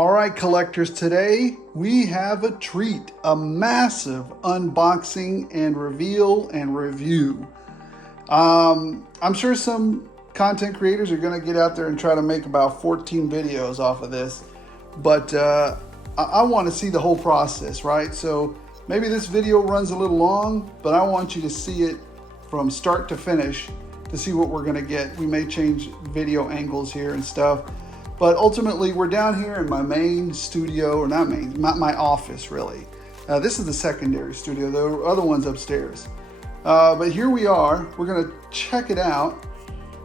All right, collectors, today we have a treat, a massive unboxing and reveal and review. I'm sure some content creators are going to get out there and try to make about 14 videos off of this, but I want to see the whole process, right? So maybe this video runs a little long, but I want you to see it from start to finish to see what we're going to get. We may change video angles here and stuff. But ultimately, we're down here in my main studio, or not main, my office, really. This is the secondary studio. The other one's upstairs. But here we are. We're going to check it out.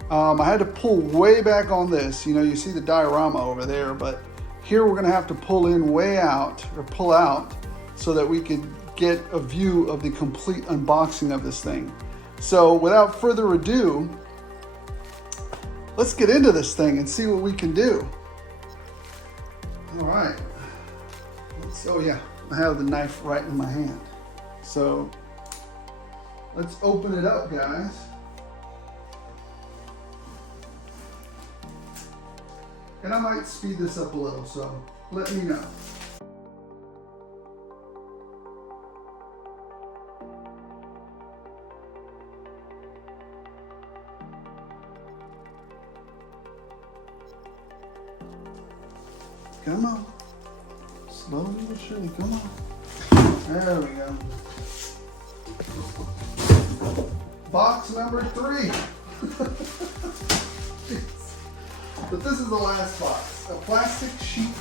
I had to pull way back on this. You know, you see the diorama over there, but here we're going to have to pull in way out, or pull out, so that we could get a view of the complete unboxing of this thing. So without further ado, let's get into this thing and see what we can do. All right. Oh yeah, I have the knife right in my hand. So let's open it up, guys. And I might speed this up a little, so let me know. Come on. Slowly but surely, come on. There we go. Box number 3. But this is the last box. A plastic sheet,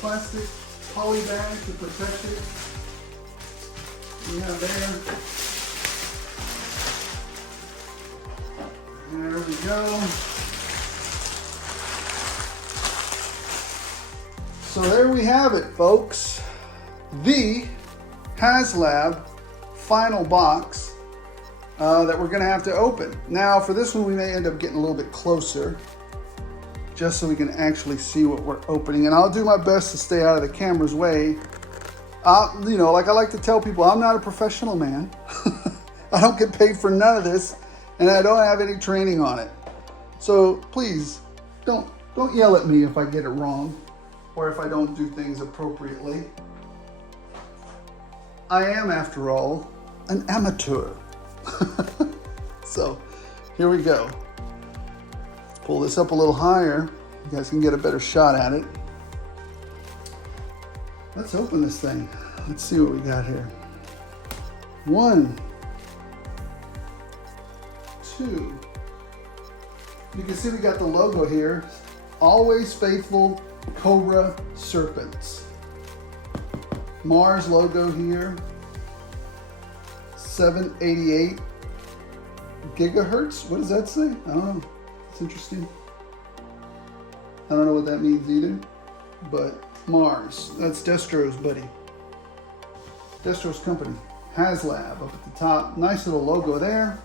plastic poly bag to protect it. We have there. There we go. So there we have it, folks. The HASLAB final box that we're gonna have to open. Now for this one, we may end up getting a little bit closer just so we can actually see what we're opening. And I'll do my best to stay out of the camera's way. You know, like I like to tell people, I'm not a professional man. I don't get paid for none of this, and I don't have any training on it. So please, don't yell at me if I get it wrong, or if I don't do things appropriately. I am, after all, an amateur. So here we go. Let's pull this up a little higher. You guys can get a better shot at it. Let's open this thing. Let's see what we got here. 1, 2. You can see we got the logo here. Always faithful Cobra serpents. Mars logo here. 788 gigahertz. What does that say? I don't know. It's interesting. I don't know what that means either. But Mars. That's Destro's buddy. Destro's company. HASLAB up at the top. Nice little logo there.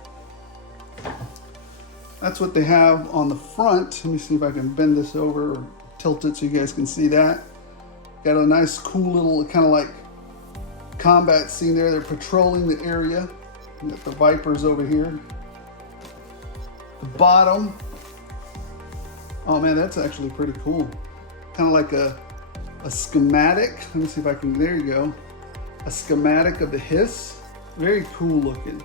That's what they have on the front. Let me see if I can bend this over or tilt it so you guys can see that. Got a nice cool little kind of like combat scene there. They're patrolling the area. You got the Vipers over here. The bottom. Oh man, that's actually pretty cool. Kind of like a schematic. Let me see if I can, there you go. A schematic of the HISS. Very cool looking.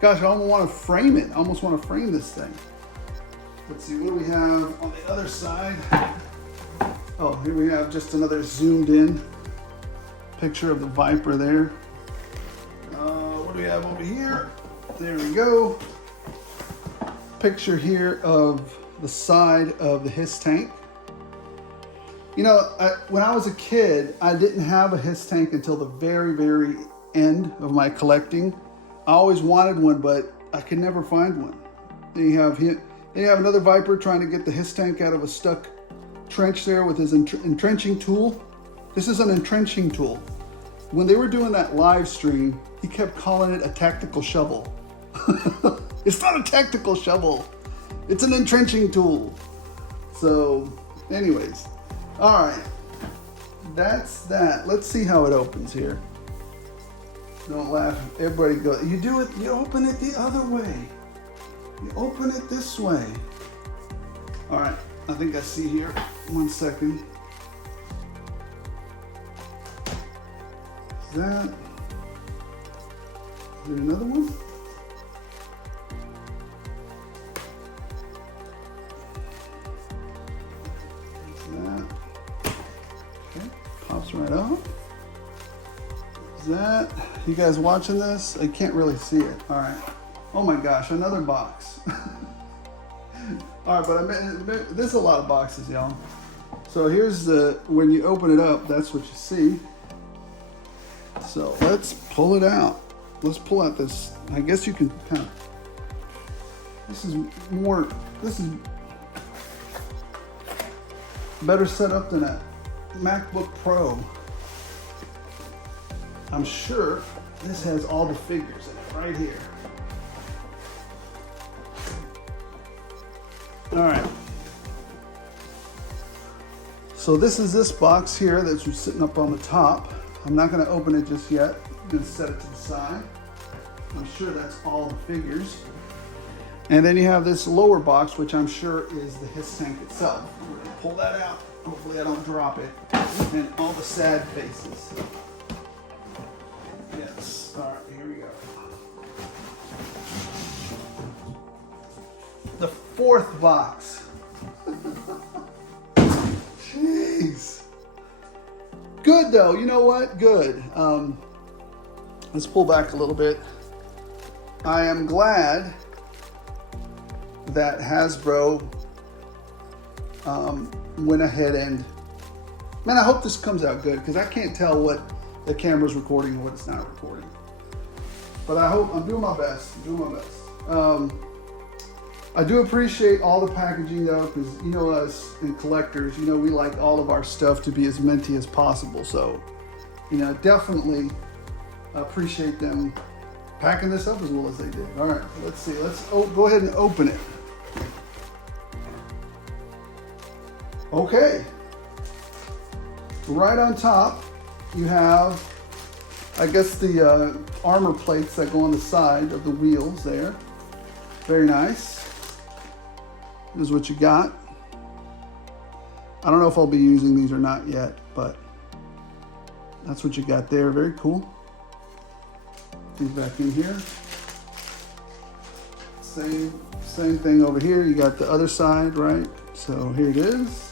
Gosh, I almost want to frame it. I almost want to frame this thing. Let's see, what do we have on the other side? Oh, here we have just another zoomed in picture of the Viper there. What do we have over here? There we go. Picture here of the side of the HISS tank. You know, when I was a kid, I didn't have a HISS tank until the very, very end of my collecting. I always wanted one, but I could never find one. Then you have another Viper trying to get the HISS tank out of a stuck trench there with his entrenching tool. This is an entrenching tool. When they were doing that live stream, he kept calling it a tactical shovel. It's not a tactical shovel. It's an entrenching tool. So anyways, all right, that's that. Let's see how it opens here. Don't laugh. Everybody go. You do it. You open it the other way. You open it this way. All right. I think I see here. 1 second. that. Is there another one? Pops right off. Is that, you guys watching this? I can't really see it. All right. Oh my gosh, another box. All right, but I mean, there's a lot of boxes, y'all. So here's the, when you open it up, that's what you see. So let's pull it out. Let's pull out this, I guess you can kind of, this is better set up than a MacBook Pro. I'm sure this has all the figures in it right here. All right. So this is this box here that's sitting up on the top. I'm not going to open it just yet. I'm going to set it to the side. I'm sure that's all the figures. And then you have this lower box, which I'm sure is the HISS tank itself. We're going to pull that out. Hopefully I don't drop it. And all the sad faces. Yes. All right, here we go. The fourth box. Jeez. Good though, you know what? Good. Let's pull back a little bit. I am glad that Hasbro went ahead and, man, I hope this comes out good because I can't tell what the camera's recording and what it's not recording. But I hope, I'm doing my best. I do appreciate all the packaging though, because you know us and collectors, you know we like all of our stuff to be as minty as possible. So, you know, definitely appreciate them packing this up as well as they did. All right, let's see. Let's go ahead and open it. Okay. Right on top, you have, I guess, the armor plates that go on the side of the wheels there. Very nice. This is what you got. I don't know if I'll be using these or not yet, but that's what you got there. Very cool. These back in here. Same thing over here. You got the other side, right? So here it is.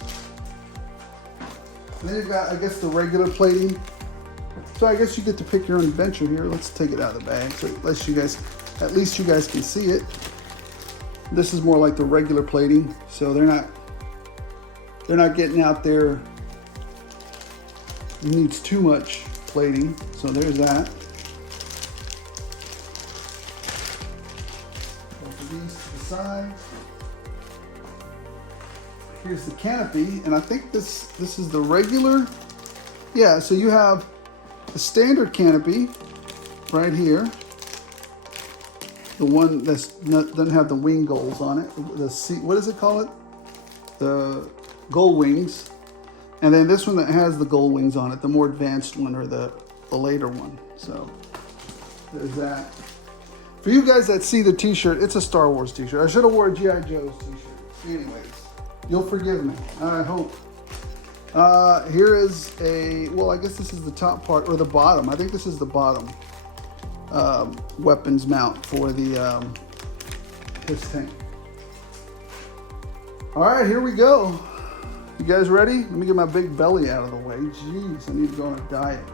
And then you've got, I guess, the regular plating. So I guess you get to pick your own adventure here. Let's take it out of the bag so at least you guys can see it. This is more like the regular plating, so they're not getting out there. It needs too much plating, so there's that. Both of these to the side. Here's the canopy, and I think this is the regular. Yeah, so you have the standard canopy right here. The one that doesn't have the wing goals on it. What does it call it? The gold wings. And then this one that has the gold wings on it, the more advanced one or the later one. So there's that. For you guys that see the t-shirt, it's a Star Wars t-shirt. I should have wore a G.I. Joe's t-shirt. Anyways, you'll forgive me, I hope. Here is well, I guess this is the top part, or the bottom. I think this is the bottom. Weapons mount for the HISS tank. All right, here we go. You guys ready? Let me get my big belly out of the way. Jeez, I need to go on a diet.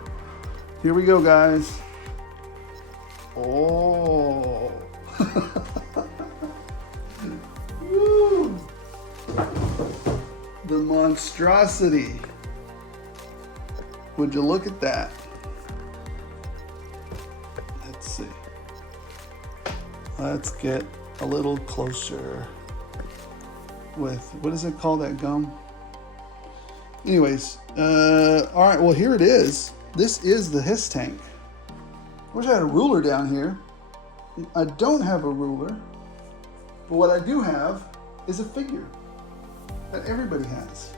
Here we go, guys. Oh. Woo. The monstrosity. Would you look at that? Let's see. Let's get a little closer with, what is it called, that gum? Anyways, all right, well, here it is. This is the HISS tank. Wish I had a ruler down here. I don't have a ruler, but what I do have is a figure that everybody has.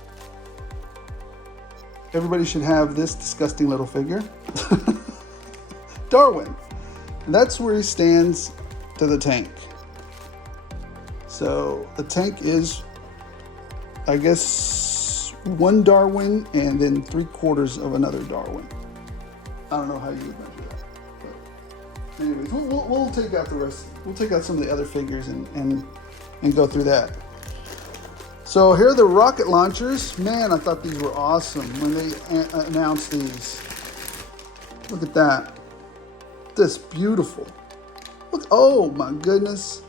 Everybody should have this disgusting little figure. Darwin. And that's where he stands to the tank. So the tank is, I guess, one Darwin and then 3/4 of another Darwin. I don't know how you would measure that. But anyways, we'll take out the rest. We'll take out some of the other figures and go through that. So here are the rocket launchers. Man, I thought these were awesome when they announced these. Look at that. This beautiful. Look, oh my goodness.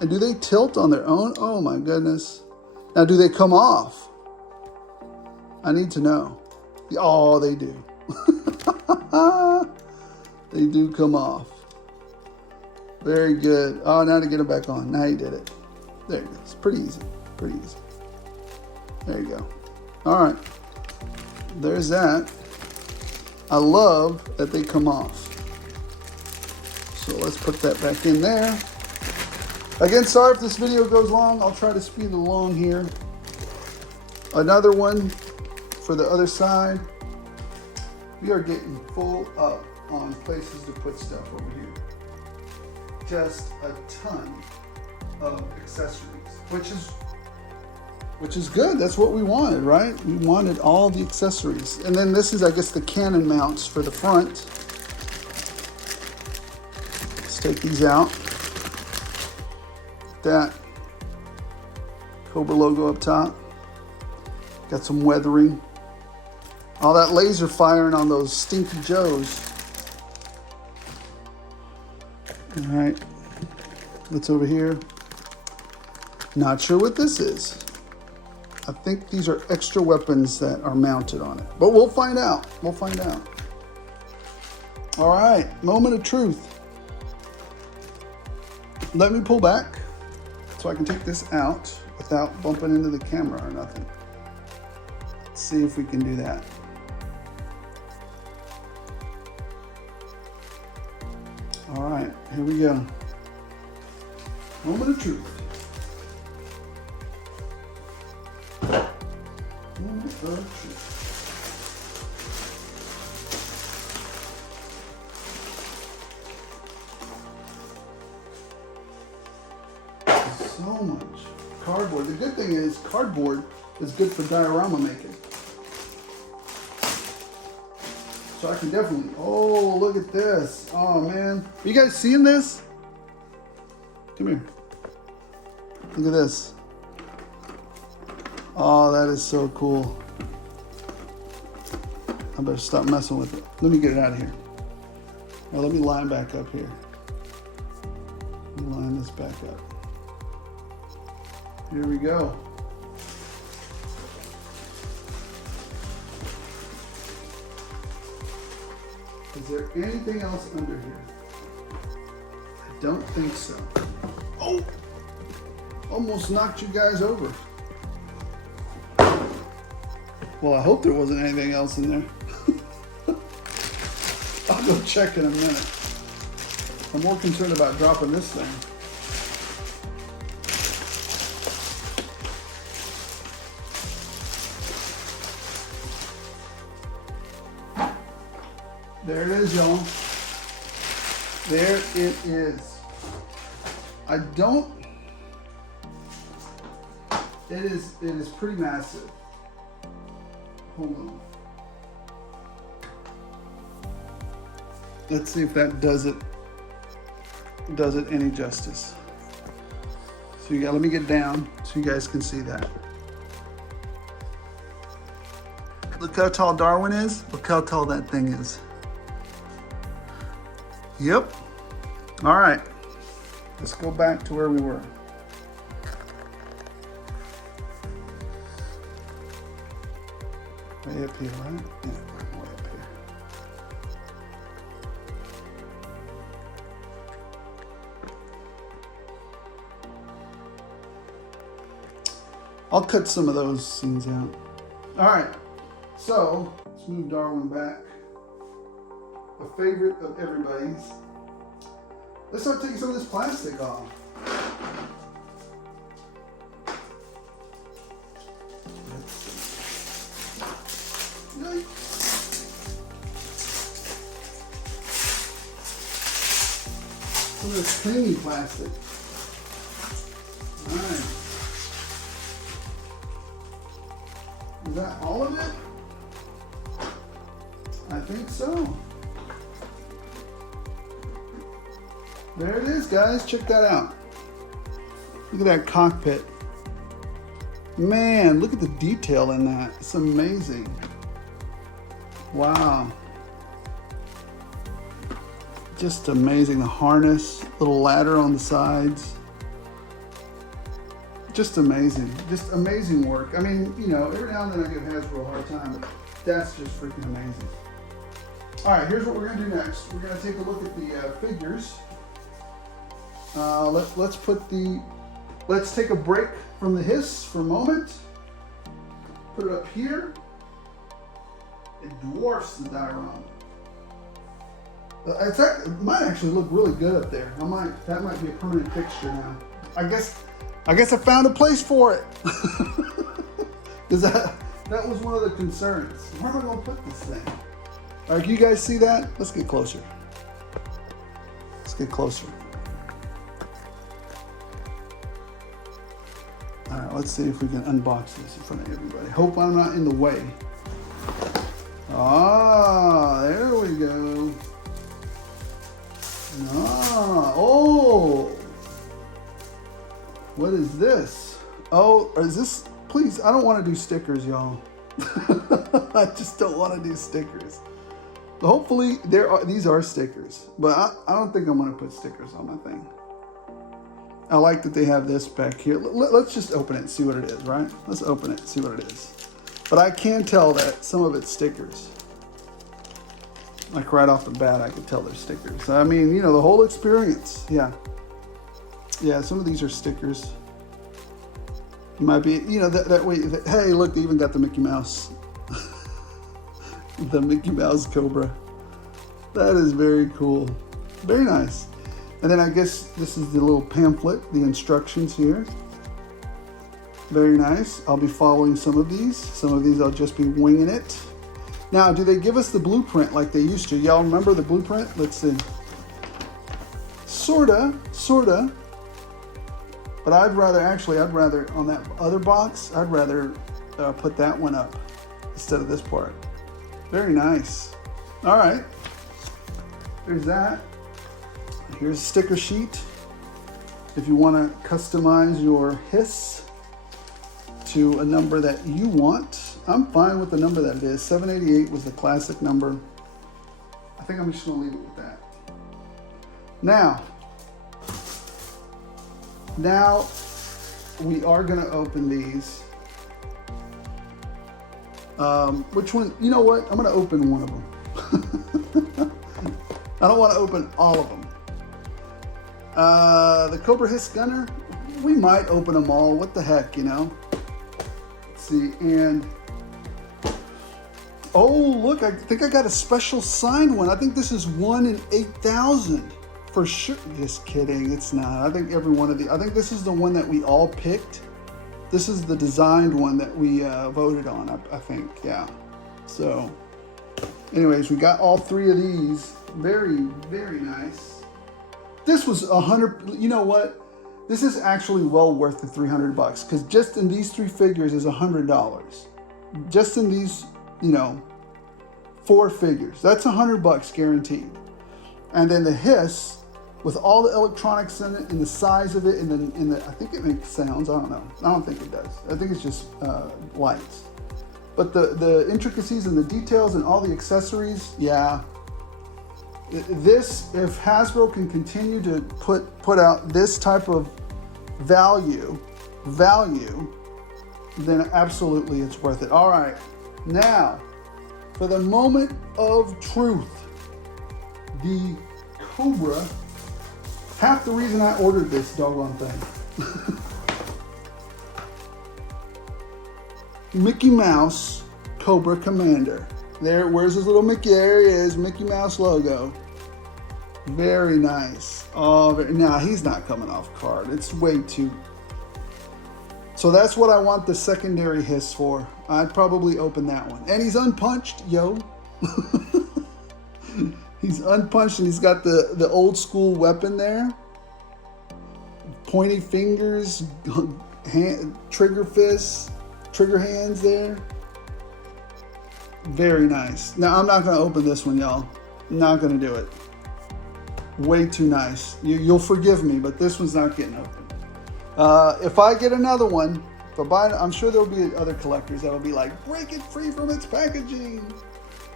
And do they tilt on their own? Oh my goodness. Now, do they come off? I need to know. Oh, they do. They do come off. Very good. Oh, now to get them back on. Now you did it. There you go. It's pretty easy. Pretty easy. There you go. All right. There's that. I love that they come off. So let's put that back in there. Again, sorry if this video goes long. I'll try to speed it along here. Another one for the other side. We are getting full up on places to put stuff over here. Just a ton of accessories, which is good. That's what we wanted, right? We wanted all the accessories. And then this is, I guess, the cannon mounts for the front. Let's take these out. That Cobra logo up top. Got some weathering. All that laser firing on those Stinky Joes. All right, what's over here? Not sure what this is. I think these are extra weapons that are mounted on it, but we'll find out. We'll find out. All right, moment of truth. Let me pull back so I can take this out without bumping into the camera or nothing. Let's see if we can do that. All right, here we go. Moment of truth. Moment of truth. So much cardboard. The good thing is cardboard is good for diorama making. So I can definitely, oh, look at this. Oh man. Are you guys seeing this? Come here. Look at this. Oh, that is so cool. I better stop messing with it. Let me get it out of here. Well, let me line back up here. Let me line this back up. Here we go. Is there anything else under here? I don't think so. Oh, almost knocked you guys over. Well, I hope there wasn't anything else in there. I'll go check in a minute. I'm more concerned about dropping this thing. There it is, y'all. There it is. I don't. It is pretty massive. Hold on. Let's see if that does it any justice. So let me get down so you guys can see that. Look how tall Darwin is. Look how tall that thing is. Yep. All right. Let's go back to where we were. Way up here, right? Yeah, way up here. I'll cut some of those scenes out. All right. So let's move Darwin back. A favorite of everybody's. Let's start taking some of this plastic off. Some of this clingy plastic. All right. Is that all of it? I think so. There it is, guys. Check that out. Look at that cockpit. Man, look at the detail in that. It's amazing. Wow. Just amazing. The harness, little ladder on the sides. Just amazing. Just amazing work. I mean, you know, every now and then I give Hasbro a hard time, but that's just freaking amazing. All right, here's what we're going to do next. We're going to take a look at the figures. Let's take a break from the HISS for a moment. Put it up here. It dwarfs the diorama. It might actually look really good up there. That might be a permanent fixture now. I guess I found a place for it. Because that was one of the concerns. Where am I going to put this thing? All right, can you guys see that? Let's get closer. Let's get closer. All right, let's see if we can unbox this in front of everybody. Hope I'm not in the way. Ah, there we go. Ah, oh. What is this? Oh, is this, please, I don't want to do stickers, y'all. I just don't want to do stickers. Hopefully, these are stickers, but I don't think I'm going to put stickers on my thing. I like that they have this back here. Let's just open it and see what it is, right? Let's open it and see what it is. But I can tell that some of it's stickers. Like right off the bat, I could tell they're stickers. I mean, you know, the whole experience. Yeah. Yeah, some of these are stickers. You might be, you know, that way. Hey, look, they even got the Mickey Mouse. The Mickey Mouse Cobra. That is very cool. Very nice. And then I guess this is the little pamphlet, the instructions here. Very nice. I'll be following some of these. Some of these I'll just be winging it. Now, do they give us the blueprint like they used to? Y'all remember the blueprint? Let's see. Sorta. But I'd rather on that other box, I'd rather put that one up instead of this part. Very nice. All right. There's that. Here's a sticker sheet. If you want to customize your HISS to a number that you want, I'm fine with the number that it is. 788 was the classic number. I think I'm just going to leave it with that. Now we are going to open these. Which one? You know what? I'm going to open one of them. I don't want to open all of them. The Cobra HISS Gunner, we might open them all. What the heck, you know? Let's see, and oh, look, I think I got a special signed one. I think this is 1 in 8,000 for sure. Just kidding, it's not. I think every one of I think this is the one that we all picked. This is the designed one that we voted on, I think, yeah. So, anyways, we got all 3 of these. Very, very nice. This was 100, you know what? This is actually well worth the 300 bucks because just in these 3 figures is $100. Just in these, you know, 4 figures. That's 100 bucks guaranteed. And then the HISS with all the electronics in it and the size of it and then I think it makes sounds. I don't know. I don't think it does. I think it's just lights. But the intricacies and the details and all the accessories, yeah. This, if Hasbro can continue to put out this type of value, then absolutely it's worth it. All right, now for the moment of truth, the Cobra. Half the reason I ordered this doggone thing. Mickey Mouse Cobra Commander. There, where's his little Mickey? There he is, Mickey Mouse logo. Very nice. Oh, nah, he's not coming off card. It's way too. So that's what I want the secondary HISS for. I'd probably open that one. And he's unpunched, yo. He's unpunched and he's got the old school weapon there. Pointy fingers, trigger fists, trigger hands there. Very nice. Now, I'm not going to open this one, y'all. Not going to do it. Way too nice. You'll forgive me, but this one's not getting open. If I get another one, if I buy, I'm sure there'll be other collectors that'll be like, break it free from its packaging.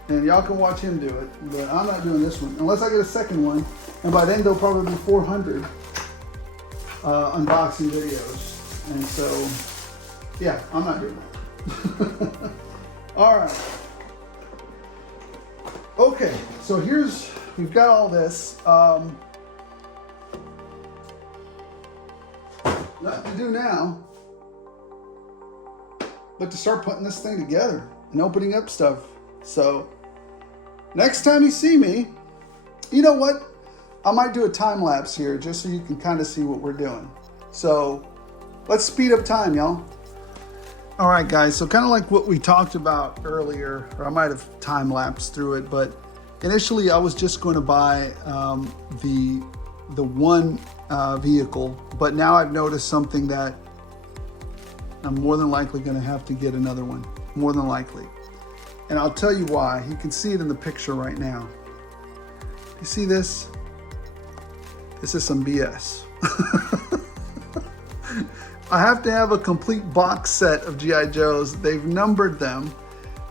And y'all can watch him do it, but I'm not doing this one unless I get a second one. And by then there'll probably be 400 unboxing videos. And so, yeah, I'm not doing that. All right. Okay, so we've got all this. Nothing to do now but to start putting this thing together and opening up stuff. So next time you see me, you know what? I might do a time lapse here just so you can kind of see what we're doing. So let's speed up time, y'all. All right, guys, so kind of like what we talked about earlier, or I might have time lapsed through it, but initially I was just going to buy the one vehicle, but now I've noticed something that I'm more than likely going to have to get another one, more than likely. And I'll tell you why. You can see it in the picture right now. You see this? This is some BS. I have to have a complete box set of G.I. Joes. They've numbered them.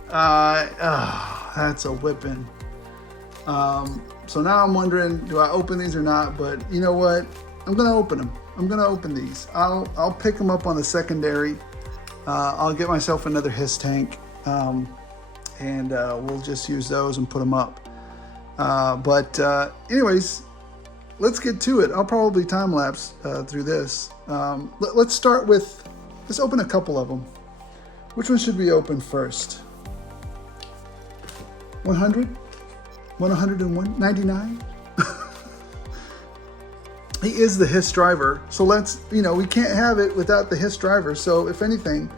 That's a whipping. So now I'm wondering, do I open these or not? But you know what? I'm gonna open them. I'm gonna open these. I'll pick them up on the secondary. I'll get myself another HISS tank, and we'll just use those and put them up. Anyways, let's get to it. I'll probably time lapse through this. Let's start with, let's open a couple of them. Which one should we open first? 100? 101? 99? He is the HISS driver. So let's, we can't have it without the HISS driver. So if anything,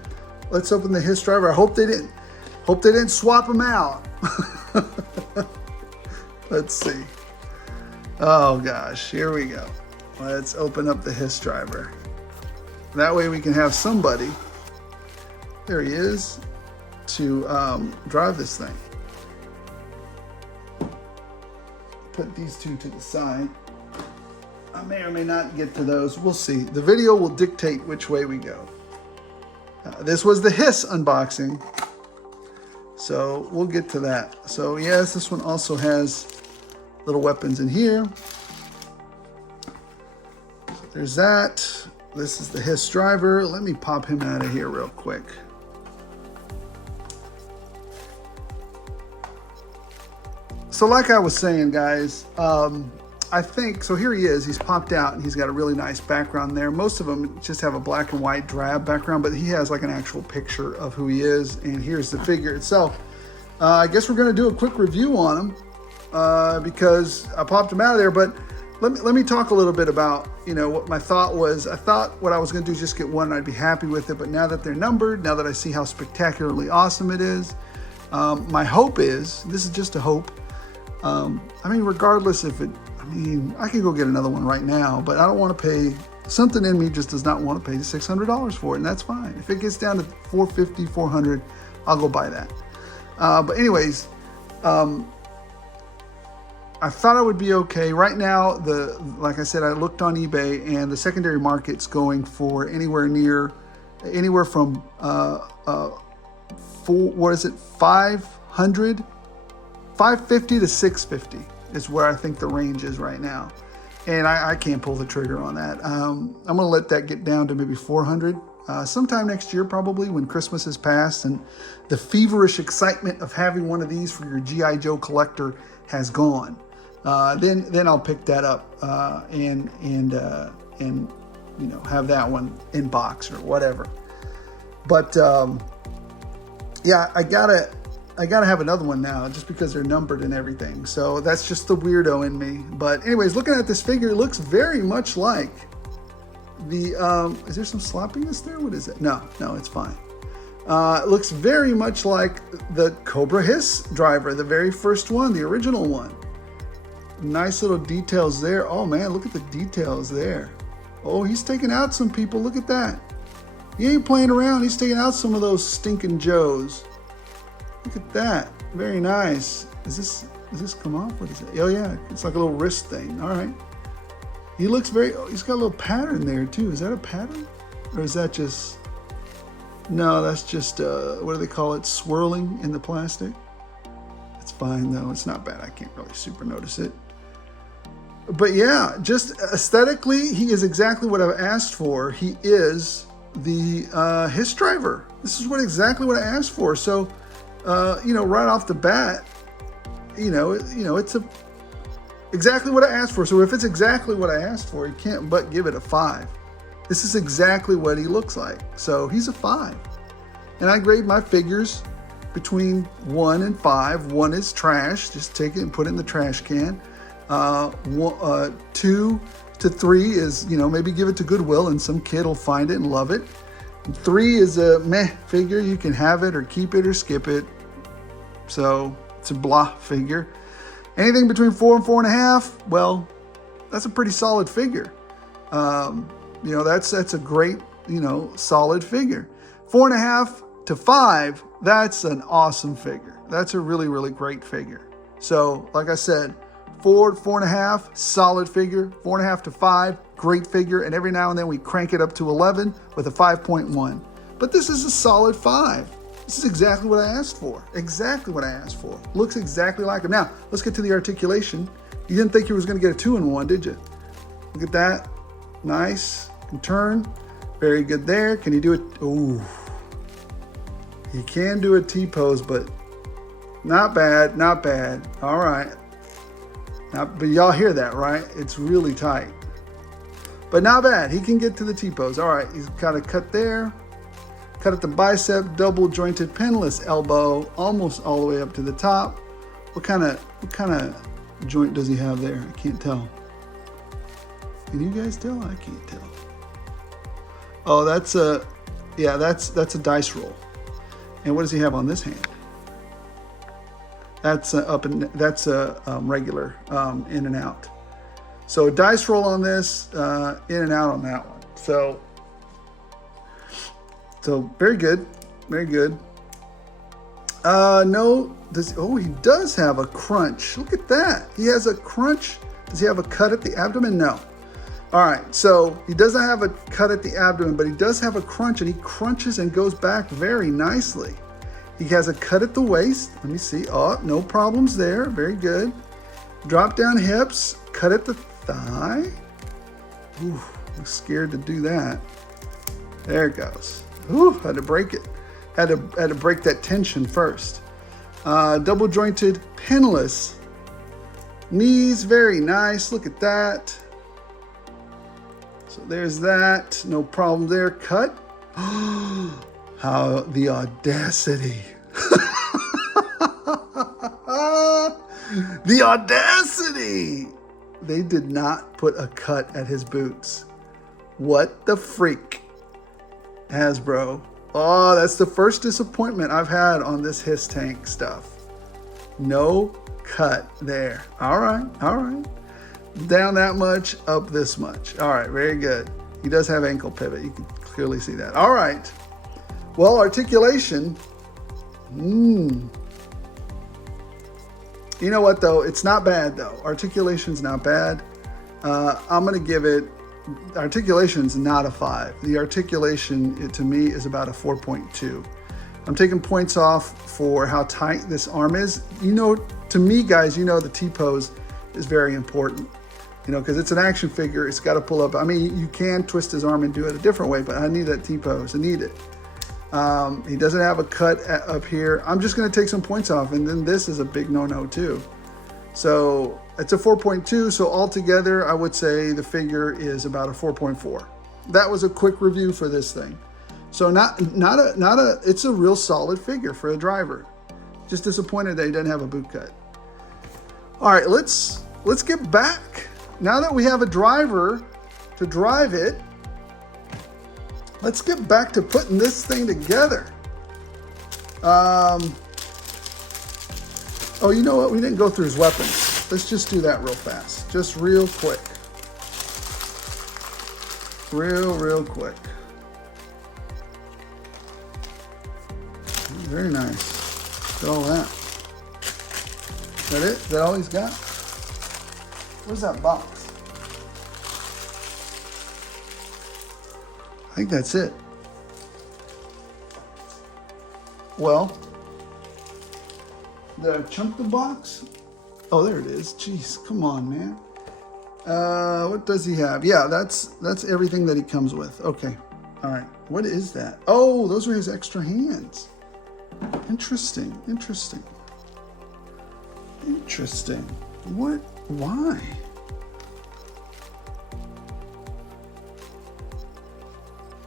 let's open the HISS driver. I hope they didn't swap them out. Let's see. Oh gosh, here we go. Let's open up the HISS driver. That way we can have somebody, there he is, to drive this thing. Put these two to the side. I may or may not get to those. We'll see. The video will dictate which way we go. This was the HISS unboxing, so we'll get to that. So yes, this one also has little weapons in here. There's that. This is the HISS driver. Let me pop him out of here real quick. So like I was saying, guys, I think, so here he is, he's popped out and he's got a really nice background there. Most of them just have a black and white drab background, but he has like an actual picture of who he is. And here's the figure itself. I guess we're gonna do a quick review on him because I popped him out of there, but let me talk a little bit about, what my thought was. I thought what I was gonna do is just get one and I'd be happy with it, but now that they're numbered, now that I see how spectacularly awesome it is, my hope is, this is just a hope, regardless if I could go get another one right now, but I don't want to pay, something in me just does not want to pay $600 for it, and that's fine. If it gets down to $450, $400, I'll go buy that. But anyways, I thought I would be okay. Right now, like I said, I looked on eBay, and the secondary market's going for anywhere from 550 to 650 is where I think the range is right now. And I can't pull the trigger on that. I'm gonna let that get down to maybe 400 sometime next year, probably when Christmas has passed and the feverish excitement of having one of these for your G.I. Joe collector has gone. Then I'll pick that up and have that one in box or whatever. But yeah, I gotta have another one now just because they're numbered and everything. So that's just the weirdo in me. But anyways, looking at this figure, it looks very much like the, is there some sloppiness there? What is it? No, it's fine. It looks very much like the Cobra HISS driver, the very first one, the original one. Nice little details there. Oh man, look at the details there. Oh, he's taking out some people. Look at that. He ain't playing around. He's taking out some of those stinking Joes. Look at that. Very nice. Is this, Does this come off? What is it? Oh yeah, it's like a little wrist thing. All right. He looks very, he's got a little pattern there too. Is that a pattern? Or is that just, no, that's just, what do they call it? Swirling in the plastic. It's fine though, it's not bad. I can't really super notice it. But yeah, just aesthetically, he is exactly what I've asked for. He is the HISS driver. This is exactly what I asked for. So, you know, right off the bat, you know, it's exactly what I asked for. So if it's exactly what I asked for, you can't but give it a 5. This is exactly what he looks like. So he's a 5. And I grade my figures between 1 and 5. 1 is trash. Just take it and put it in the trash can. 2 to 3 is, you know, maybe give it to Goodwill and some kid will find it and love it. And 3 is a meh figure. You can have it or keep it or skip it. So it's a blah figure. Anything between 4 and 4.5, well, that's a pretty solid figure. You know, that's a great, you know, solid figure. 4.5 to 5, that's an awesome figure. That's a really, really great figure. So, like I said, 4 to 4.5, solid figure. 4.5 to 5, great figure. And every now and then we crank it up to 11 with a 5.1. But this is a solid 5. This is exactly what I asked for. Exactly what I asked for. Looks exactly like him. Now, let's get to the articulation. You didn't think you was going to get a 2-in-1, did you? Look at that. Nice. Can turn. Very good there. Can you do it? Ooh. He can do a T-pose, but not bad. Not bad. All right. But y'all hear that, right? It's really tight. But not bad. He can get to the T-pose. All right. He's got a cut there. Cut at the bicep, double jointed pinless elbow, almost all the way up to the top. What kind of joint does he have there? I can't tell. Can you guys tell? I can't tell. Oh, that's a dice roll. And what does he have on this hand? That's a regular in and out. So a dice roll on this, in and out on that one. So very good, very good. No, he does have a crunch. Look at that. He has a crunch. Does he have a cut at the abdomen? No. All right, so he doesn't have a cut at the abdomen, but he does have a crunch, and he crunches and goes back very nicely. He has a cut at the waist. Let me see. Oh, no problems there. Very good. Drop down hips, cut at the thigh. Ooh, I'm scared to do that. There it goes. Ooh, had to break it. Had to break that tension first. Double jointed pinless. Knees, very nice. Look at that. So there's that. No problem there. Cut. How the audacity. The audacity. They did not put a cut at his boots. What the freak? Hasbro. Oh, that's the first disappointment I've had on this HISS tank stuff. No cut there. All right, all right. Down that much, up this much. All right, very good. He does have ankle pivot. You can clearly see that. All right. Well, articulation. You know what, though? It's not bad, though. Articulation's not bad. I'm going to give it, articulation's not a 5. The articulation, to me, is about a 4.2. I'm taking points off for how tight this arm is. You know, to me, guys, you know the T-pose is very important. You know, because it's an action figure. It's got to pull up. I mean, you can twist his arm and do it a different way, but I need that T-pose. I need it. He doesn't have a cut up here. I'm just going to take some points off, and then this is a big no-no too. So it's a 4.2. So altogether, I would say the figure is about a 4.4. That was a quick review for this thing. So it's a real solid figure for a driver. Just disappointed that he doesn't have a boot cut. All right, let's get back. Now that we have a driver to drive it, let's get back to putting this thing together. Oh, you know what? We didn't go through his weapons. Let's just do that real fast. Just real quick. Real quick. Very nice. Look at all that. Is that it? Is that all he's got? Where's that box? I think that's it. Well, did I chunk the box? Oh, there it is. Jeez, come on, man. What does he have? Yeah, that's everything that he comes with. Okay. All right. What is that? Oh, those are his extra hands. Interesting. Interesting. Interesting. What? Why?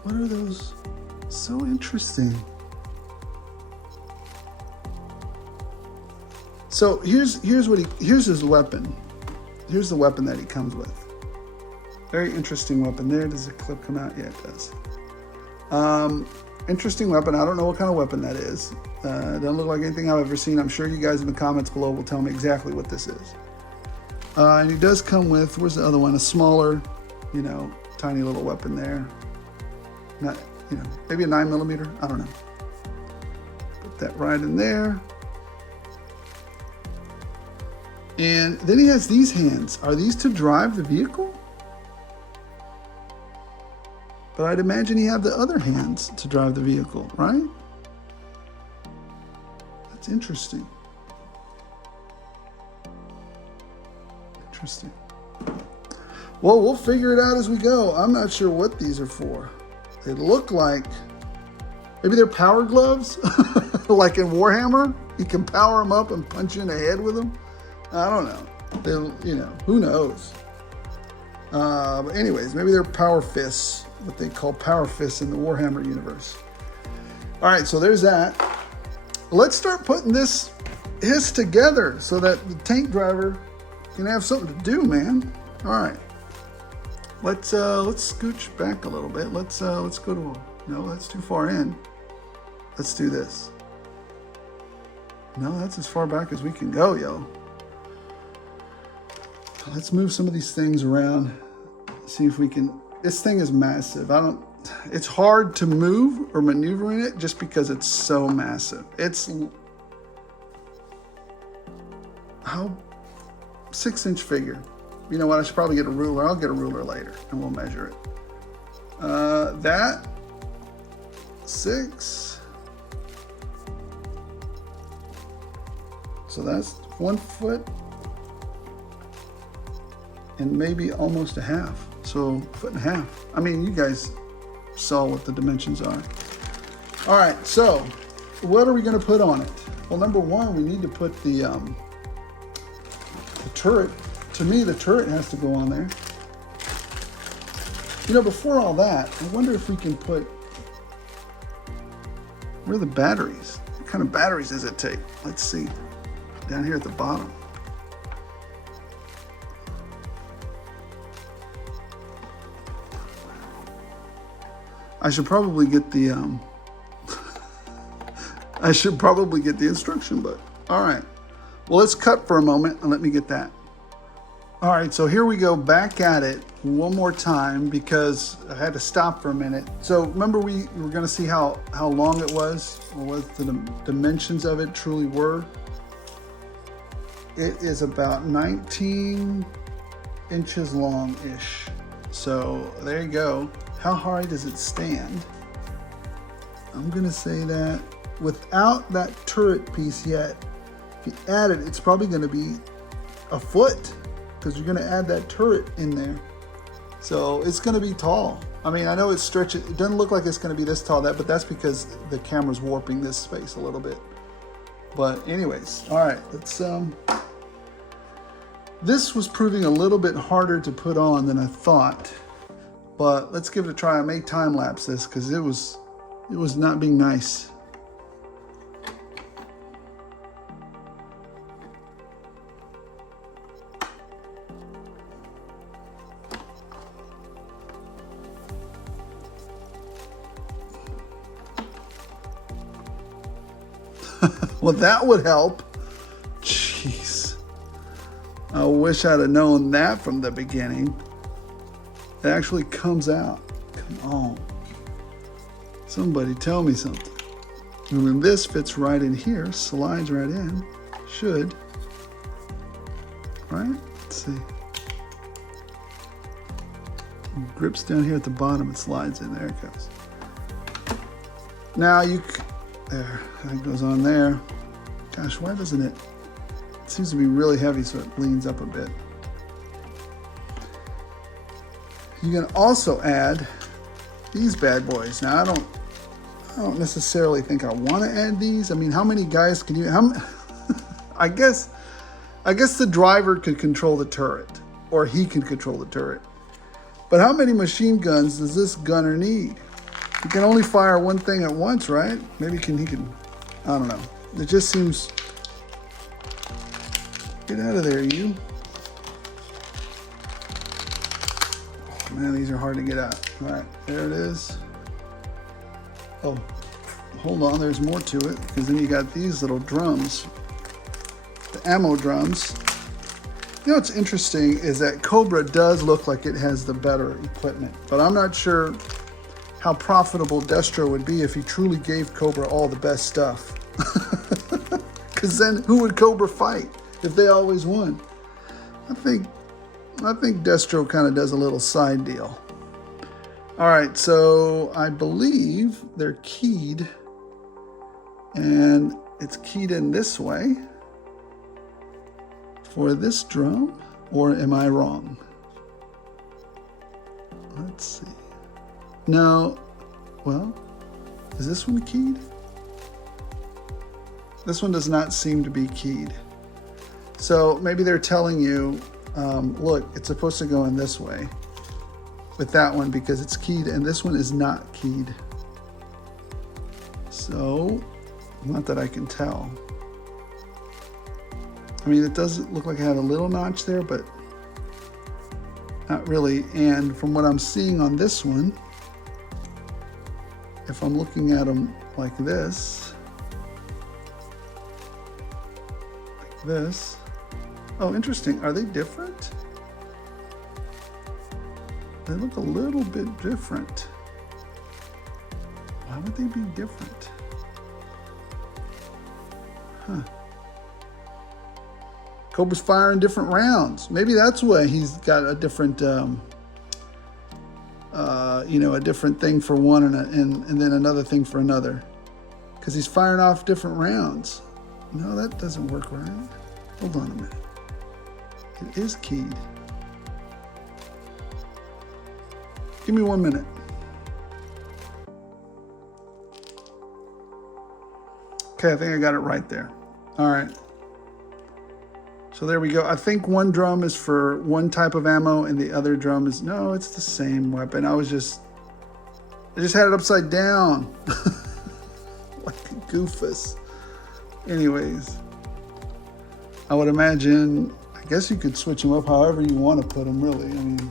What are those? So interesting. So here's his weapon. Here's the weapon that he comes with. Very interesting weapon. There, does the clip come out? Yeah, it does. Interesting weapon. I don't know what kind of weapon that is. Doesn't look like anything I've ever seen. I'm sure you guys in the comments below will tell me exactly what this is. And he does come with, where's the other one? A smaller, tiny little weapon there. Not, maybe a 9mm. I don't know. Put that right in there. And then he has these hands. Are these to drive the vehicle? But I'd imagine he had the other hands to drive the vehicle, right? That's interesting. Interesting. Well, we'll figure it out as we go. I'm not sure what these are for. They look like, maybe they're power gloves, like in Warhammer. You can power them up and punch you in the head with them. I don't know. Who knows? But anyways, maybe they're power fists, what they call power fists in the Warhammer universe. All right, so there's that. Let's start putting this HISS together so that the tank driver can have something to do, man. All right. Let's scooch back a little bit. Let's go to, no, that's too far in. Let's do this. No, that's as far back as we can go, yo. Let's move some of these things around. See if we can, this thing is massive. It's hard to move or maneuver in it just because it's so massive. It's, how, 6-inch figure. You know what, I should probably get a ruler. I'll get a ruler later and we'll measure it. That, 6. So that's 1 foot. And maybe almost a half. So 1.5 feet. I mean, you guys saw what the dimensions are. All right, so what are we gonna put on it? Well, number one, we need to put the turret. To me, the turret has to go on there. Before all that, I wonder if we can put, where are the batteries? What kind of batteries does it take? Let's see, down here at the bottom. I should probably get the instruction book. All right. Well, let's cut for a moment and let me get that. All right, so here we go back at it one more time because I had to stop for a minute. So remember we were gonna see how long it was, or what the dimensions of it truly were. It is about 19 inches long-ish. So there you go. How high does it stand? I'm gonna say that without that turret piece yet, if you add it, it's probably gonna be a foot because you're gonna add that turret in there. So it's gonna be tall. I mean, I know it's stretched. It doesn't look like it's gonna be this tall, but that's because the camera's warping this space a little bit. But anyways, all right, let's, this was proving a little bit harder to put on than I thought. But let's give it a try. I may time lapse this because it was not being nice. Well, that would help. Jeez. I wish I'd have known that from the beginning. It actually comes out. Come on. Somebody tell me something. And then this fits right in here, slides right in. Should. see. It grips down here at the bottom and slides in. There it goes. Now there, that goes on there. Gosh, why doesn't it? It seems to be really heavy, so it leans up a bit. You can also add these bad boys. Now I don't necessarily think I want to add these. I mean, how many guys can you? I guess the driver could control the turret, or he can control the turret. But how many machine guns does this gunner need? He can only fire one thing at once, right? Maybe he can. I don't know. It just seems. Get out of there, you. Oh, man, these are hard to get out. All right, there it is. Oh, hold on, there's more to it, because then you got these little drums, the ammo drums. You know what's interesting is that Cobra does look like it has the better equipment, but I'm not sure how profitable Destro would be if he truly gave Cobra all the best stuff. Because then who would Cobra fight if they always won? I think Destro kind of does a little side deal. All right, so I believe they're keyed, and it's keyed in this way for this drum, or am I wrong? Let's see. No, well, is this one keyed? This one does not seem to be keyed. So maybe they're telling you, look, it's supposed to go in this way with that one because it's keyed, and this one is not keyed. So, not that I can tell. I mean, it does look like it had a little notch there, but not really. And from what I'm seeing on this one, if I'm looking at them like this, oh, interesting. Are they different? They look a little bit different. Why would they be different? Huh. Cobra's firing different rounds. Maybe that's why he's got a different, a different thing for one and then another thing for another. Because he's firing off different rounds. No, that doesn't work right. Hold on a minute. It is keyed. Give me 1 minute. Okay, I think I got it right there. All right. So there we go. I think one drum is for one type of ammo and the other drum is, no, it's the same weapon. I just had it upside down. Like a goofus. Anyways, I would imagine, I guess you could switch them up however you want to put them, really. I mean,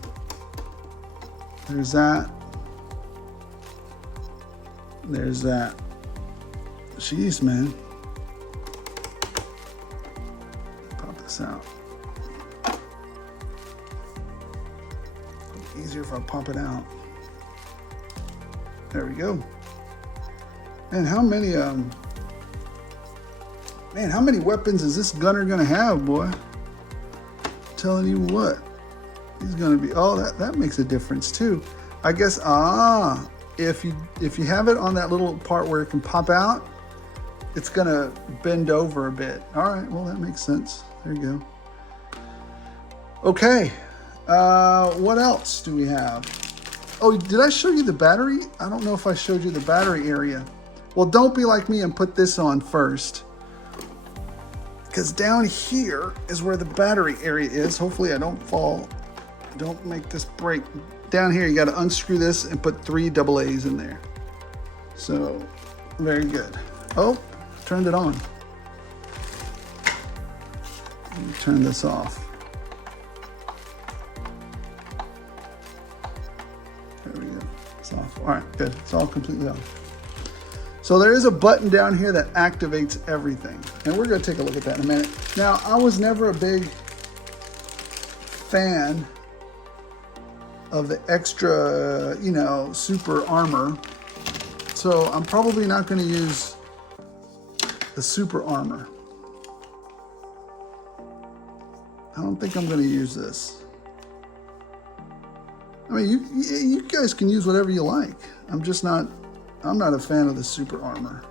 there's that. There's that. Jeez, man. Pop this out. Easier if I pop it out. There we go. Man, how many weapons is this gunner gonna have, boy? I'm telling you what. He's gonna be, oh, that makes a difference too. I guess, if you have it on that little part where it can pop out, it's gonna bend over a bit. All right, well, that makes sense. There you go. Okay, what else do we have? Oh, did I show you the battery? I don't know if I showed you the battery area. Well, don't be like me and put this on first. Because down here is where the battery area is. Hopefully I don't fall. Don't make this break. Down here, you got to unscrew this and put 3 AA's in there. So, very good. Oh, turned it on. Let me turn this off. There we go. It's off. All right, good. It's all completely off. So there is a button down here that activates everything. And we're going to take a look at that in a minute. Now, I was never a big fan of the extra, super armor. So I'm probably not going to use the super armor. I don't think I'm going to use this. I mean, you guys can use whatever you like. I'm not a fan of the super armor.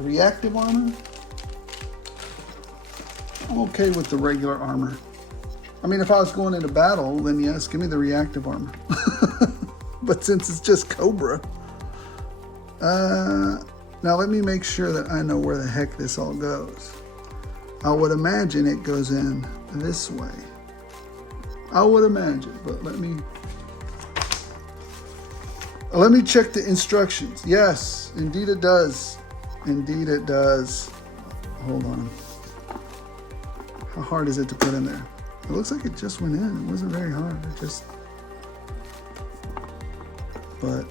Reactive armor? I'm okay with the regular armor. I mean, if I was going into battle, then yes, give me the reactive armor. But since it's just Cobra. Now let me make sure that I know where the heck this all goes. I would imagine it goes in this way. I would imagine, but let me check the instructions. Yes, indeed it does. Indeed it does. Hold on. How hard is it to put in there? It looks like it just went in. It wasn't very hard. But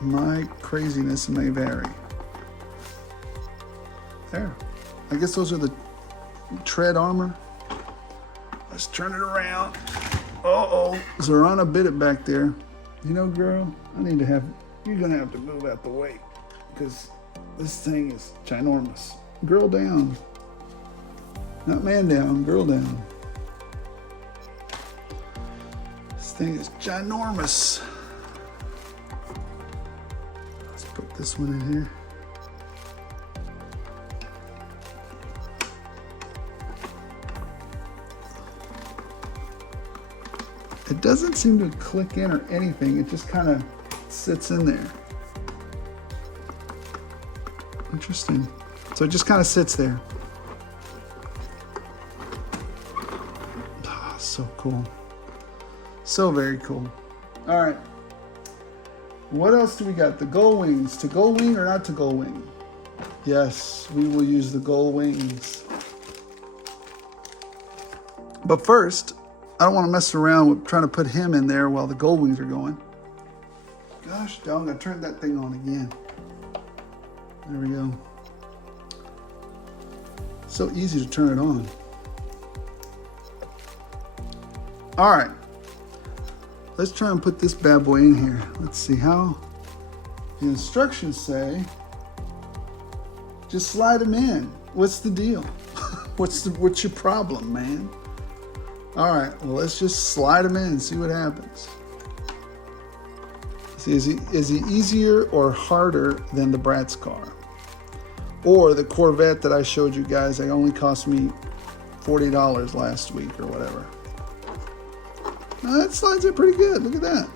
my craziness may vary. There. I guess those are the tread armor. Let's turn it around. Uh-oh. Zorana bit it back there. You know, girl, you're gonna have to move out the way because this thing is ginormous. Girl down. Not man down, girl down. This thing is ginormous. Let's put this one in here. It doesn't seem to click in or anything. It just kind of sits in there. Interesting. So it just kind of sits there. Ah, so cool. So very cool. All right. What else do we got? The gull wings. To gull wing or not to gull wing? Yes, we will use the gull wings. But first, I don't want to mess around with trying to put him in there while the gold wings are going. Gosh, I'm going to turn that thing on again. There we go. So easy to turn it on. All right. Let's try and put this bad boy in here. Let's see how the instructions say. Just slide him in. What's the deal? What's your problem, man? All right, well, let's just slide him in and see what happens. See, is he easier or harder than the Bratz car? Or the Corvette that I showed you guys, that only cost me $40 last week or whatever. Now, that slides in pretty good, look at that.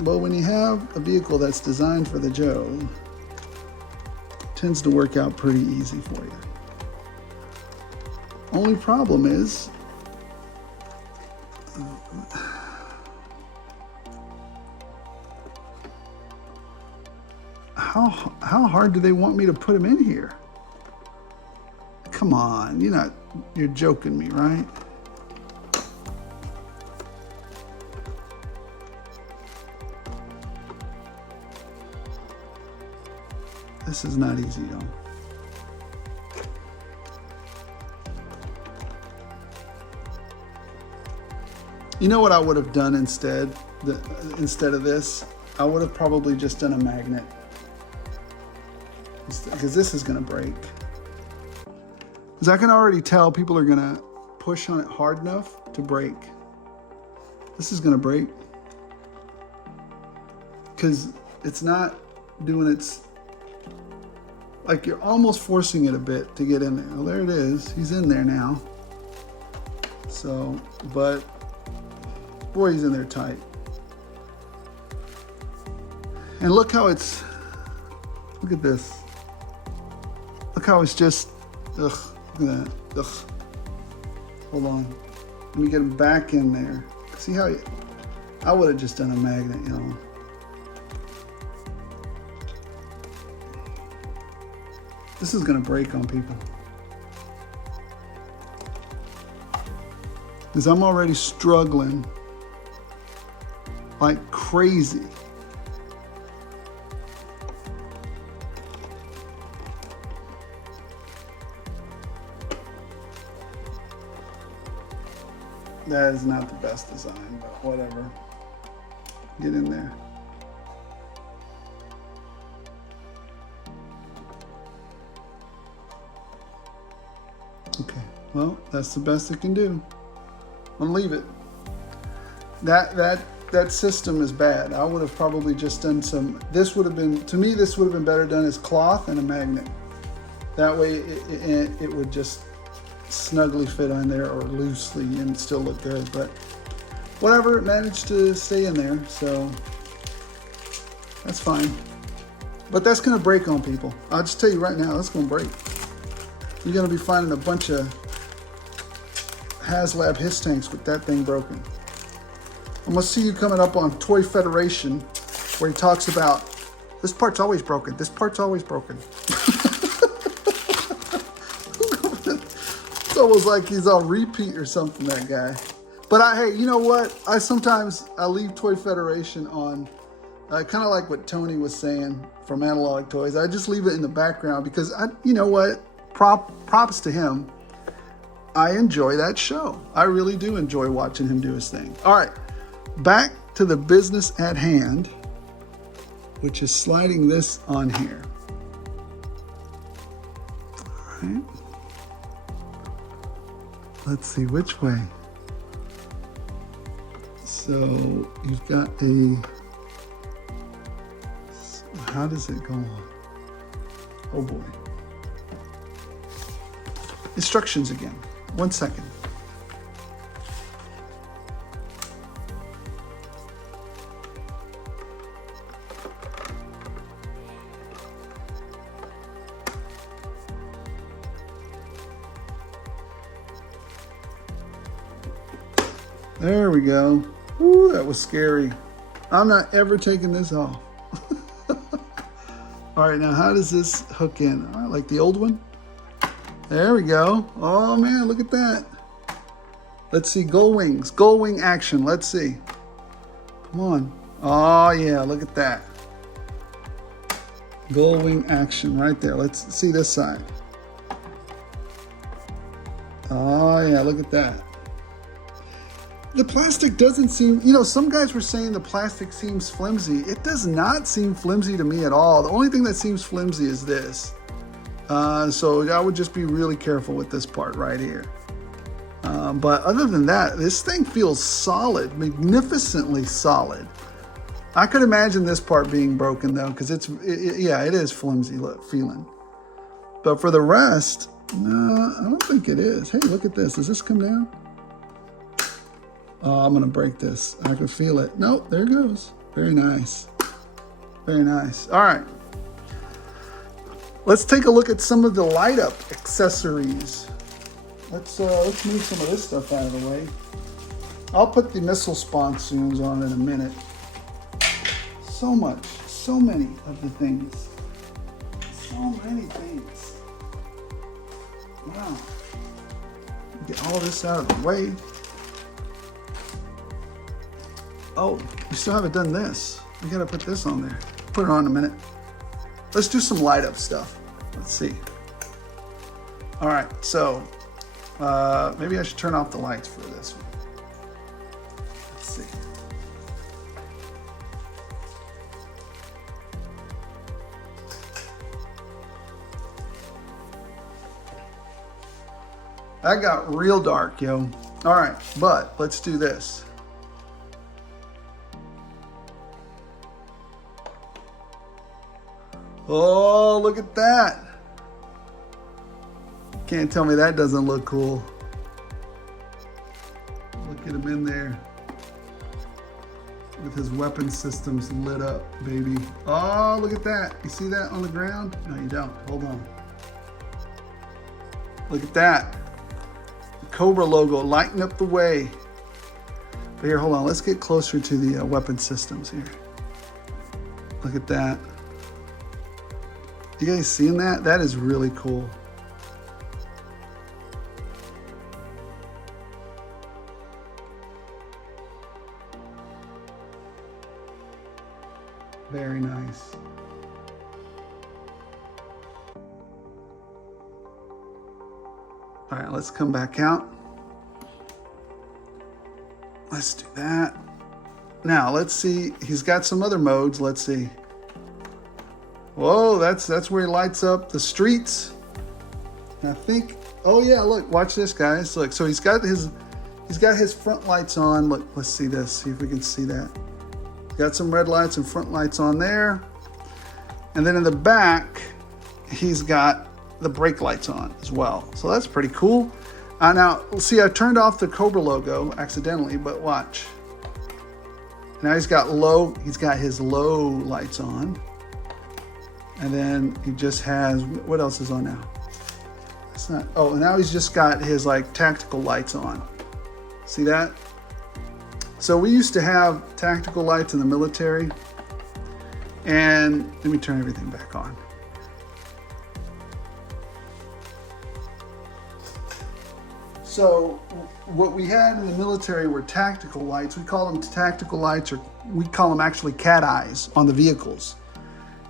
But when you have a vehicle that's designed for the Joe, it tends to work out pretty easy for you. Only problem is, how hard do they want me to put him in here? Come on, you're joking me, right? This is not easy, y'all. You know what I would have done instead of this? I would have probably just done a magnet. Because this is going to break. Because I can already tell people are going to push on it hard enough to break. This is going to break. Because it's not doing its... Like you're almost forcing it a bit to get in there. Well, there it is. He's in there now. So, but... Boy, he's in there tight. And look how it's... Look at this. Look how it's just, ugh, look at that, ugh. Hold on, let me get him back in there. See how, I would have just done a magnet, This is gonna break on people. Because I'm already struggling like crazy. That is not the best design, but whatever. Get in there. Okay, Well, that's the best it can do. I'm gonna leave it. That system is bad. I would have probably just done some, this would have been, to me, this would have been better done as cloth and a magnet. That way it would just snugly fit on there, or loosely, and still look good. But whatever, it managed to stay in there, so that's fine. But that's gonna break on people. I'll just tell you right now, that's gonna break. You're gonna be finding a bunch of HASLAB HISS tanks with that thing broken. I'm gonna see you coming up on Toy Federation, where he talks about, this part's always broken, this part's always broken. It's almost like he's on repeat or something, that guy. But hey, you know what? Sometimes I leave Toy Federation on, kind of like what Tony was saying from Analog Toys. I just leave it in the background because, you know what? Props to him. I enjoy that show. I really do enjoy watching him do his thing. All right, back to the business at hand, which is sliding this on here. All right. Let's see which way. So you've got how does it go on? Oh boy. Instructions again. 1 second. There we go. Ooh, that was scary. I'm not ever taking this off. All right, now how does this hook in? All right, like the old one? There we go. Oh man, look at that. Let's see, gull wings, gull wing action. Let's see. Come on. Oh yeah, look at that. Gull wing action right there. Let's see this side. Oh yeah, look at that. The plastic doesn't seem, you know, some guys were saying the plastic seems flimsy. It does not seem flimsy to me at all. The only thing that seems flimsy is this. So I would just be really careful with this part right here. But other than that, this thing feels solid, magnificently solid. I could imagine this part being broken though, because yeah, it is flimsy feeling. But for the rest, no, I don't think it is. Hey, look at this. Does this come down? Oh, I'm gonna break this. I can feel it. Nope, there it goes. Very nice. Very nice. All right. Let's take a look at some of the light up accessories. Let's move some of this stuff out of the way. I'll put the missile sponsoons on in a minute. So much, so many of the things. So many things. Wow. Get all this out of the way. Oh, we still haven't done this. We gotta put this on there. Put it on in a minute. Let's do some light up stuff. Let's see. All right, so maybe I should turn off the lights for this one. Let's see. That got real dark, yo. All right, but let's do this. Oh, look at that. Can't tell me that doesn't look cool. Look at him in there with his weapon systems lit up, baby. Oh, look at that. You see that on the ground? No, you don't. Hold on. Look at that. The Cobra logo lighting up the way. But here, hold on. Let's get closer to the weapon systems here. Look at that. You guys seeing that? That is really cool. Very nice. All right, let's come back out. Let's do that. Now, let's see. He's got some other modes. Let's see. Whoa, that's where he lights up the streets. And I think, Oh yeah, look, watch this, guys. Look, so he's got his front lights on. Look, let's see this. See if we can see that. Got some red lights and front lights on there. And then in the back, he's got the brake lights on as well. So that's pretty cool. Now, see, I turned off the Cobra logo accidentally, but watch. Now he's got his low lights on. And then he just has, what else is on now? It's not, oh, now he's just got his like tactical lights on. See that? So we used to have tactical lights in the military. And let me turn everything back on. So what we had in the military were tactical lights. We call them tactical lights, or we call them actually cat eyes on the vehicles.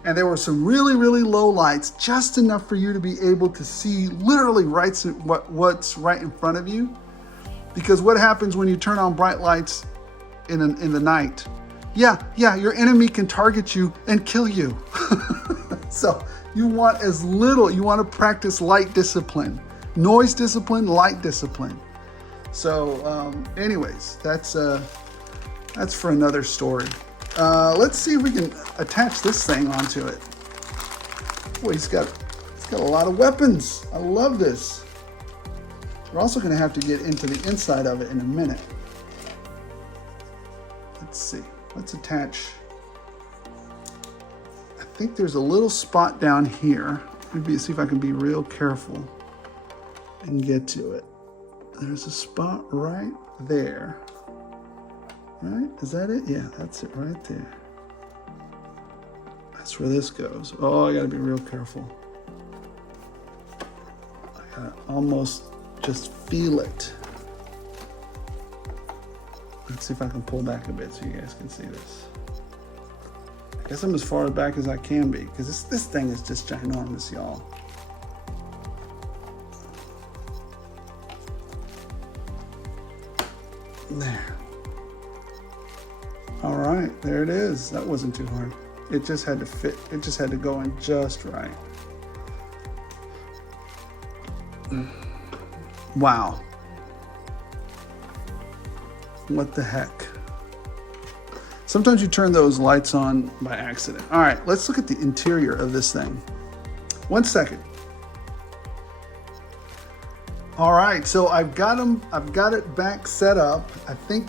And there were some really, really low lights, just enough for you to be able to see literally what's right in front of you. Because what happens when you turn on bright lights in the night? Yeah, your enemy can target you and kill you. So you want as little, you want to practice light discipline, noise discipline, light discipline. So anyways, that's for another story. Let's see if we can attach this thing onto it. Boy, it's got a lot of weapons. I love this. We're also going to have to get into the inside of it in a minute. Let's see. Let's attach. I think there's a little spot down here. Maybe see if I can be real careful and get to it. There's a spot right there. Right? Is that it? Yeah, that's it right there. That's where this goes. Oh, I gotta be real careful. I gotta almost just feel it. Let's see if I can pull back a bit so you guys can see this. I guess I'm as far back as I can be, because this thing is just ginormous, y'all. There. All right, there it is. That wasn't too hard. It just had to fit. It just had to go in just right. Wow. What the heck? Sometimes you turn those lights on by accident. All right, let's look at the interior of this thing. 1 second. All right, so I've got it back set up. I think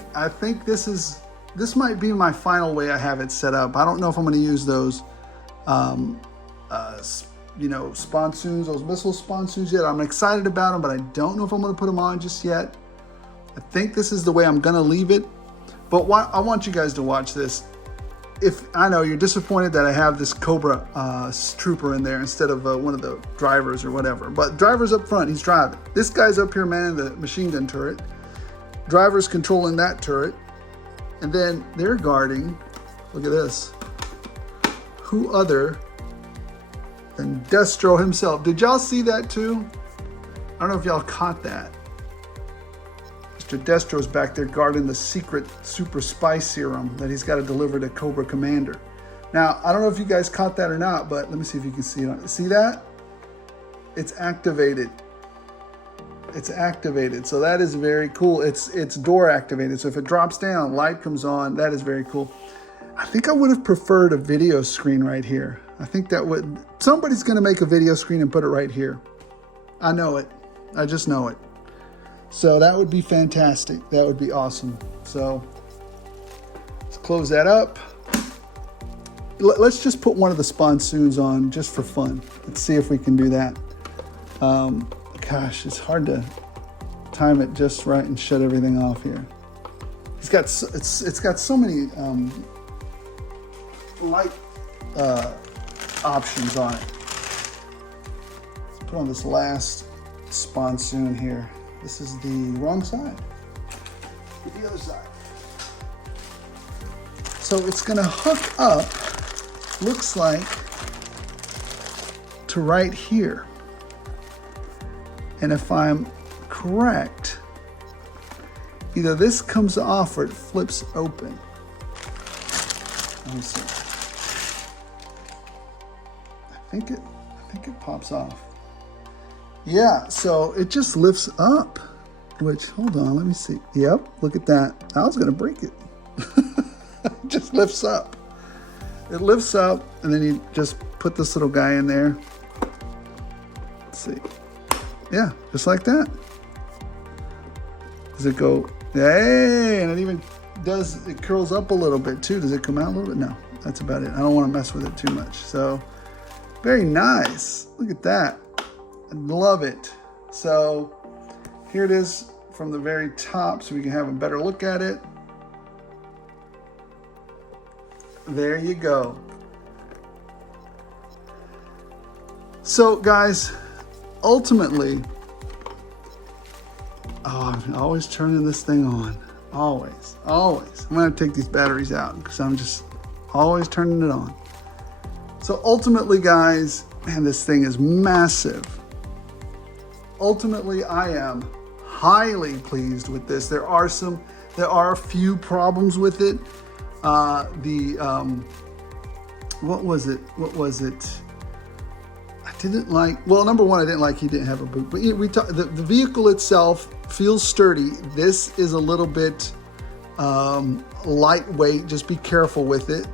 this might be my final way I have it set up. I don't know if I'm going to use those, sponsoons, those missile sponsoons yet. I'm excited about them, but I don't know if I'm going to put them on just yet. I think this is the way I'm going to leave it. But I want you guys to watch this. If I know you're disappointed that I have this Cobra trooper in there instead of one of the drivers or whatever. But driver's up front, he's driving. This guy's up here manning the machine gun turret. Driver's controlling that turret. And then they're guarding, look at this, who other than Destro himself. Did y'all see that too? I don't know if y'all caught that. Mr. Destro's back there guarding the secret super spy serum that he's got to deliver to Cobra Commander. Now, I don't know if you guys caught that or not, but let me see if you can see it. See that? It's activated. It's activated. So that is very cool. It's door activated. So if it drops down, light comes on. That is very cool. I think I would have preferred a video screen right here. I think that would, somebody's going to make a video screen and put it right here. I know it. I just know it. So that would be fantastic. That would be awesome. So let's close that up. Let's just put one of the sponsoons on just for fun. Let's see if we can do that. Gosh, it's hard to time it just right and shut everything off here. It's got so many light options on it. Let's put on this last sponsoon here. This is the wrong side. Get the other side. So it's going to hook up, looks like, to right here. And if I'm correct, either this comes off or it flips open. Let me see. I think it pops off. Yeah, so it just lifts up, which, hold on, let me see. Yep, look at that. I was gonna break it. It just lifts up. It lifts up, and then you just put this little guy in there. Let's see. Yeah, just like that. Does it go, hey, and it even does, it curls up a little bit too. Does it come out a little bit? No, that's about it. I don't want to mess with it too much. So, very nice. Look at that. I love it. So, here it is from the very top so we can have a better look at it. There you go. So guys, ultimately, I'm always turning this thing on. Always. I'm gonna take these batteries out because I'm just always turning it on. So ultimately, guys, man, this thing is massive. Ultimately, I am highly pleased with this. There are a few problems with it. What was it? I didn't like, well, number one, I didn't like he didn't have a boot, but the vehicle itself feels sturdy. This is a little bit lightweight. Just be careful with it.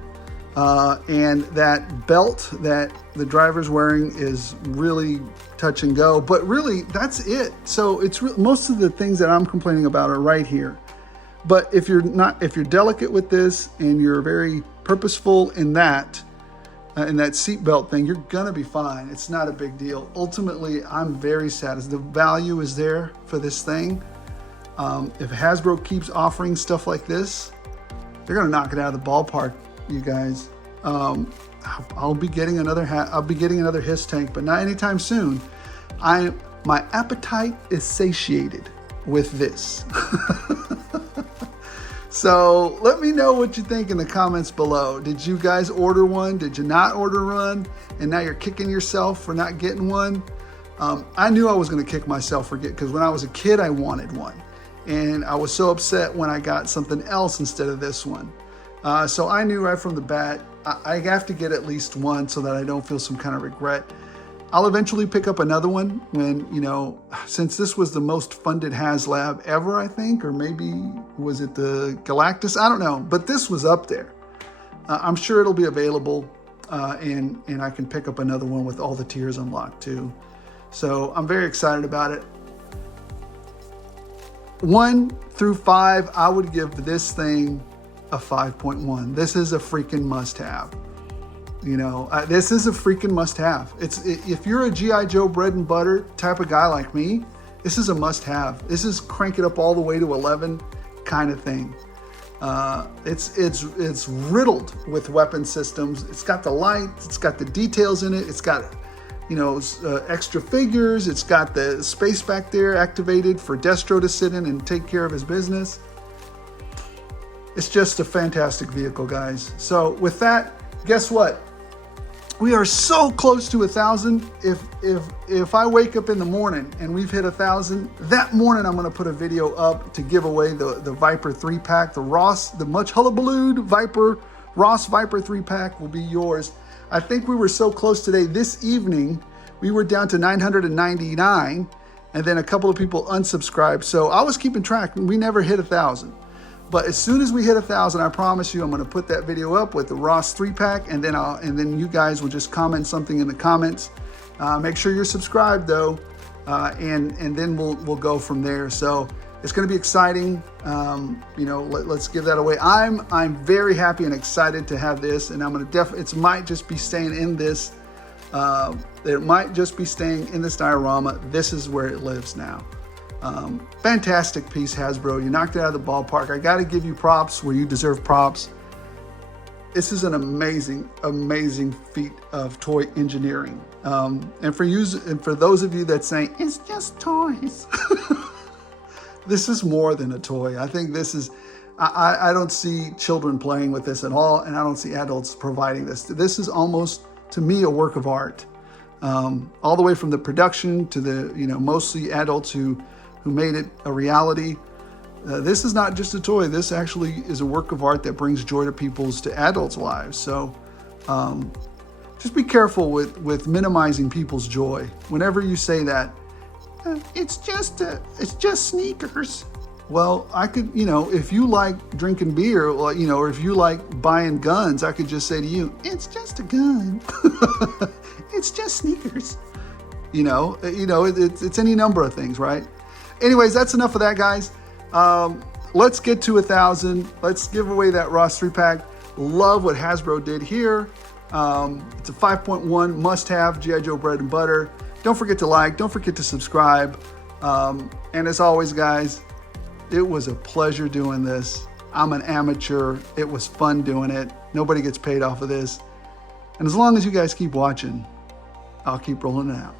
And that belt that the driver's wearing is really touch and go, but really that's it. So it's most of the things that I'm complaining about are right here. But if you're delicate with this and you're very purposeful in that seatbelt thing, you're gonna be fine. It's not a big deal. Ultimately, I'm very satisfied. The value is there for this thing. If Hasbro keeps offering stuff like this, they're gonna knock it out of the ballpark, you guys. I'll be getting another HISS tank, but not anytime soon. My appetite is satiated with this. So let me know what you think in the comments below. Did you guys order one? Did you not order one? And now you're kicking yourself for not getting one? I knew I was gonna kick myself for because when I was a kid, I wanted one. And I was so upset when I got something else instead of this one. So I knew right from the bat, I have to get at least one so that I don't feel some kind of regret. I'll eventually pick up another one when, since this was the most funded HASLAB ever, I think, or maybe was it the Galactus? I don't know, but this was up there. I'm sure it'll be available and I can pick up another one with all the tiers unlocked too. So I'm very excited about it. 1 through 5, I would give this thing a 5.1. This is a freaking must-have. This is a freaking must-have. If you're a G.I. Joe bread and butter type of guy like me, this is a must-have. This is crank it up all the way to 11 kind of thing. It's riddled with weapon systems. It's got the lights. It's got the details in it. It's got extra figures. It's got the space back there activated for Destro to sit in and take care of his business. It's just a fantastic vehicle, guys. So with that, guess what? We are so close to 1,000. If I wake up in the morning and we've hit 1,000, that morning I'm going to put a video up to give away the Viper 3-pack. The much hullabalooed Ross Viper 3-pack will be yours. I think we were so close today. This evening, we were down to 999, and then a couple of people unsubscribed. So I was keeping track. We never hit 1,000. But as soon as we hit 1,000, I promise you, I'm going to put that video up with the Ross 3-pack, and then you guys will just comment something in the comments. Make sure you're subscribed though, and then we'll go from there. So it's going to be exciting. Let's give that away. I'm very happy and excited to have this, and I'm going to it might just be staying in this. It might just be staying in this diorama. This is where it lives now. Fantastic piece, Hasbro. You knocked it out of the ballpark. I got to give you props where you deserve props. This is an amazing, amazing feat of toy engineering. And for those of you that say it's just toys, this is more than a toy. I think this is. I don't see children playing with this at all, and I don't see adults providing this. This is almost, to me, a work of art. All the way from the production to the mostly adults who made it a reality. This is not just a toy. This actually is a work of art that brings joy to adults' lives. So just be careful with minimizing people's joy. Whenever you say that, It's just sneakers. Well, I could, you know, if you like drinking beer, or, you know, or if you like buying guns, I could just say to you, it's just a gun. It's just sneakers. You know, it's any number of things, right? Anyways, that's enough of that, guys. Let's get to 1,000. Let's give away that Ross 3-pack. Love what Hasbro did here. It's a 5.1 must-have G.I. Joe bread and butter. Don't forget to like. Don't forget to subscribe. And as always, guys, it was a pleasure doing this. I'm an amateur. It was fun doing it. Nobody gets paid off of this. And as long as you guys keep watching, I'll keep rolling it out.